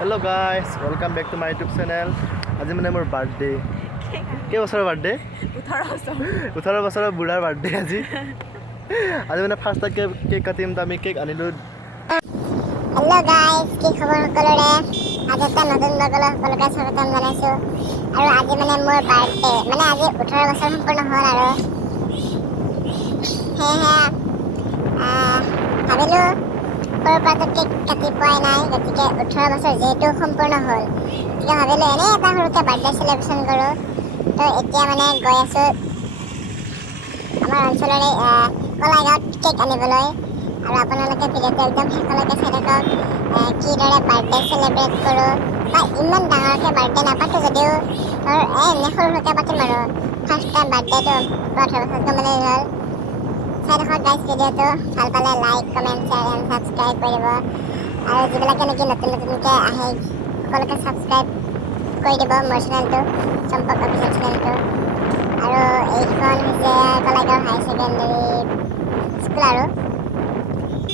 Hello guys, welcome back to my YouTube channel. আজি মানে মোৰ বাৰ্থডে। কে বছৰৰ বাৰ্থডে? 18 বছৰৰ বুঢ়াৰ বাৰ্থডে আজি। আজি মানে ফাৰ্ষ্ট কেক কাটিম তো আমি কেক আনিলো। Hello guys, কি খবৰ সকলোৰে? আজি এটা নতুন ব্লগলৈ সকলোকে স্বাগতম জনাইছো। আৰু আজি মানে মোৰ বাৰ্থডে, মানে আজি 18 বছৰ সম্পূৰ্ণ হ'ল আৰু ভাবিলো সৰুৰ পৰা কেক কাটি পোৱাই নাই, গতিকে 18 বছৰ যিহেতু সম্পূৰ্ণ হ'ল, গতিকে ভাবিলো এনে এটা সৰুকে বাৰ্থডে চেলিব্ৰেশ্যন কৰোঁ। তো এতিয়া মানে গৈ আছো আমাৰ অঞ্চলৰে কলাইগাঁৱত কেক আনিবলৈ। আৰু আপোনালোকে ভিডিঅ'টো একদম শেষলৈকে চাই থাকক, কিদৰে বাৰ্থডে চেলিব্ৰেট কৰোঁ। বা ইমান ডাঙৰকৈ বাৰ্থডে নাপাতো যদিও ধৰ এনে সৰু সৰুকৈ পাতিম আৰু ফাৰ্ষ্ট টাইম বাৰ্থডেটো 18 বছৰত কমপ্লিট হ'ল। চাই থাকক গাইজ ভিডিঅ'টো, ভাল পালে like, comment, share and subscribe কৰিব। আৰু যিবিলাকে নেকি নতুনকৈ আহে সকলোকে ছাবস্ক্ৰাইব কৰি দিব মোৰ চেনেলটো, চম্পক অফিচিয়েল চেনেলটো। আৰু এইখন হৈছে কলাইগাঁও হায়াৰ ছেকেণ্ডেৰী স্কুল আৰু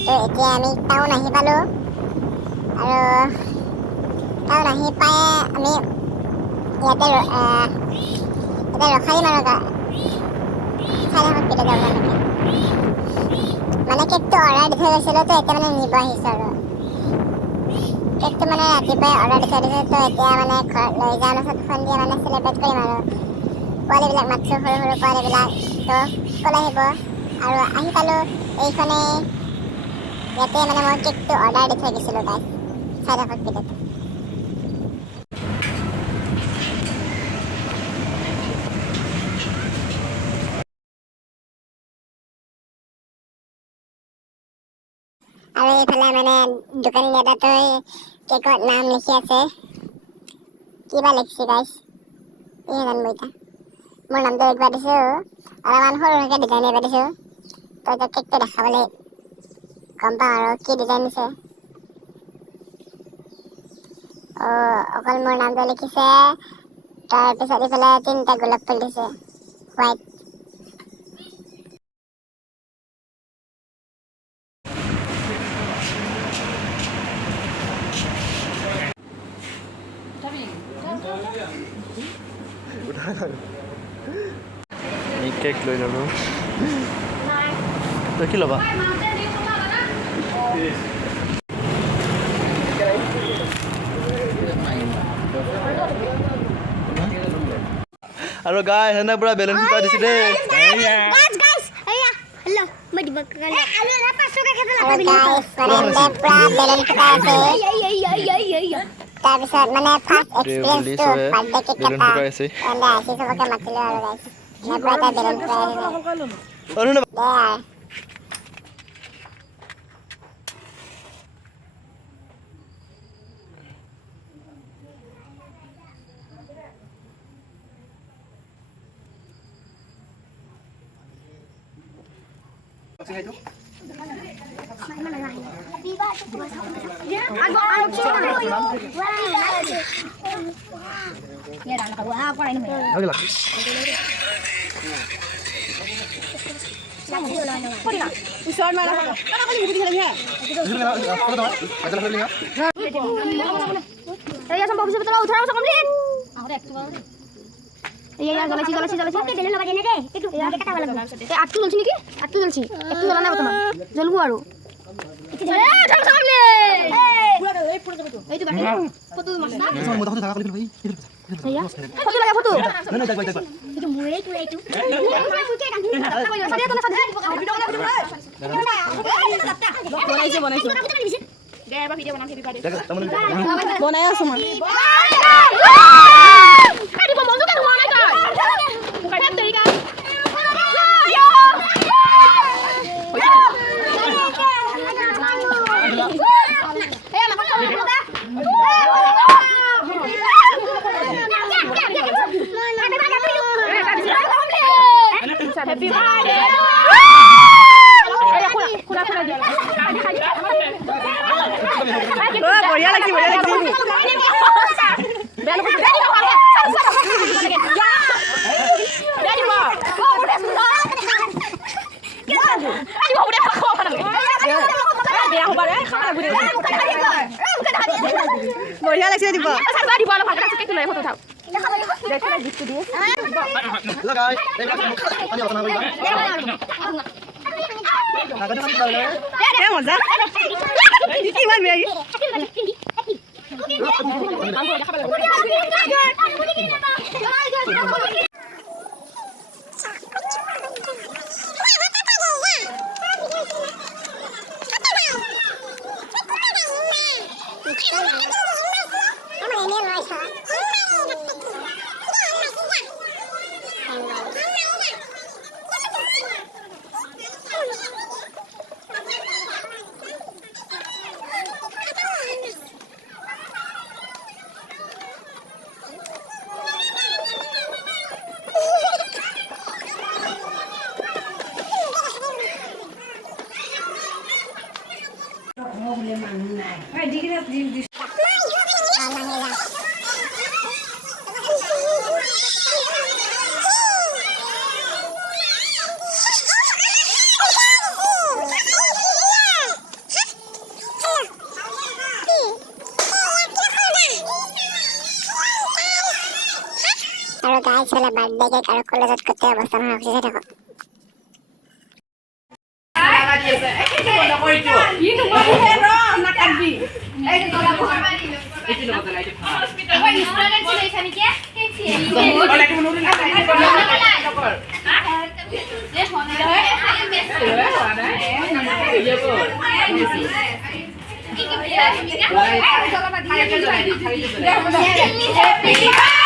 তো এতিয়া আমি টাউন আহি পালোঁ। আৰু টাউন আহি পাই আমি ইয়াতে ৰখাই দিম আৰু চাই থাকক কেতিয়া যাব নেকি। মানে কেকটো অৰ্ডাৰ দি থৈ গৈছিলোঁ, তো এতিয়া মানে নিব আহিছোঁ আৰু কেকটো মানে ৰাতিপুৱাই অৰ্ডাৰ দি থৈ দিছোঁ। তো এতিয়া মানে ঘৰত লৈ যাওঁ, তাৰপিছত সন্ধিয়া মানে চেলিব্ৰেট কৰিম আৰু পোৱালিবিলাক মাতছোঁ, সৰু সৰু পোৱালিবিলাক তো ক'লৈ আহিব। আৰু আহি পালোঁ এইখনে, ইয়াতে মানে মই কেকটো অৰ্ডাৰ দি থৈ গৈছিলোঁ গাইজ, চাই থাকক ভিডিঅ'টো। আৰু এইফালে মানে দোকানী দাদাটোৱে কেকত নাম লিখি আছে, কিবা লিখিছে গাইজ, এই জানিব এতিয়া। মোৰ নামটো একবাৰ দিছোঁ, অলপমান সৰু সৰুকৈ ডিজাইন এইবাৰ দিছোঁ। তো এতিয়া কেকটো দেখাবলৈ গম পাওঁ আৰু কি ডিজাইন দিছে। অকল মোৰ নামটো লিখিছে, তাৰপিছত ইফালে 3টা গোলাপ ফুল দিছে হোৱাইট। এই কেক লৈ ল'লোঁ। তই কি ল'বা? আৰু গাই সেনে পুৰা বেলুন ফুটাই দিছে দেই। তাৰপিছত মানে ফাৰ্ষ্ট এক্সপিৰিয়েঞ্চটো বাৰ্থডে কেক বেলুন কটা ফুটাই আছে। আহি চবকে মাতিলোঁ আৰু গাইজ, এনেকুৱা এটা বেলুন ফুটাই আছে। বনাই আছো মই। Happy birthday! বঢ়িয়া লাগি বঢ়িয়া লাগিছে দিব দিব অলপ ভালকৈ কেকটো লৈ ফটো উঠাও দেখুৱাই গিফ্টটো দিয়ে Hello guys, ini apa nama এ মজা কিমান বেয়া আৰু গাইছ হলে বাৰ্থডে কেক আৰু কলেজত গোটেই অৱস্থা নহয় খুচি থাকক Happy birthday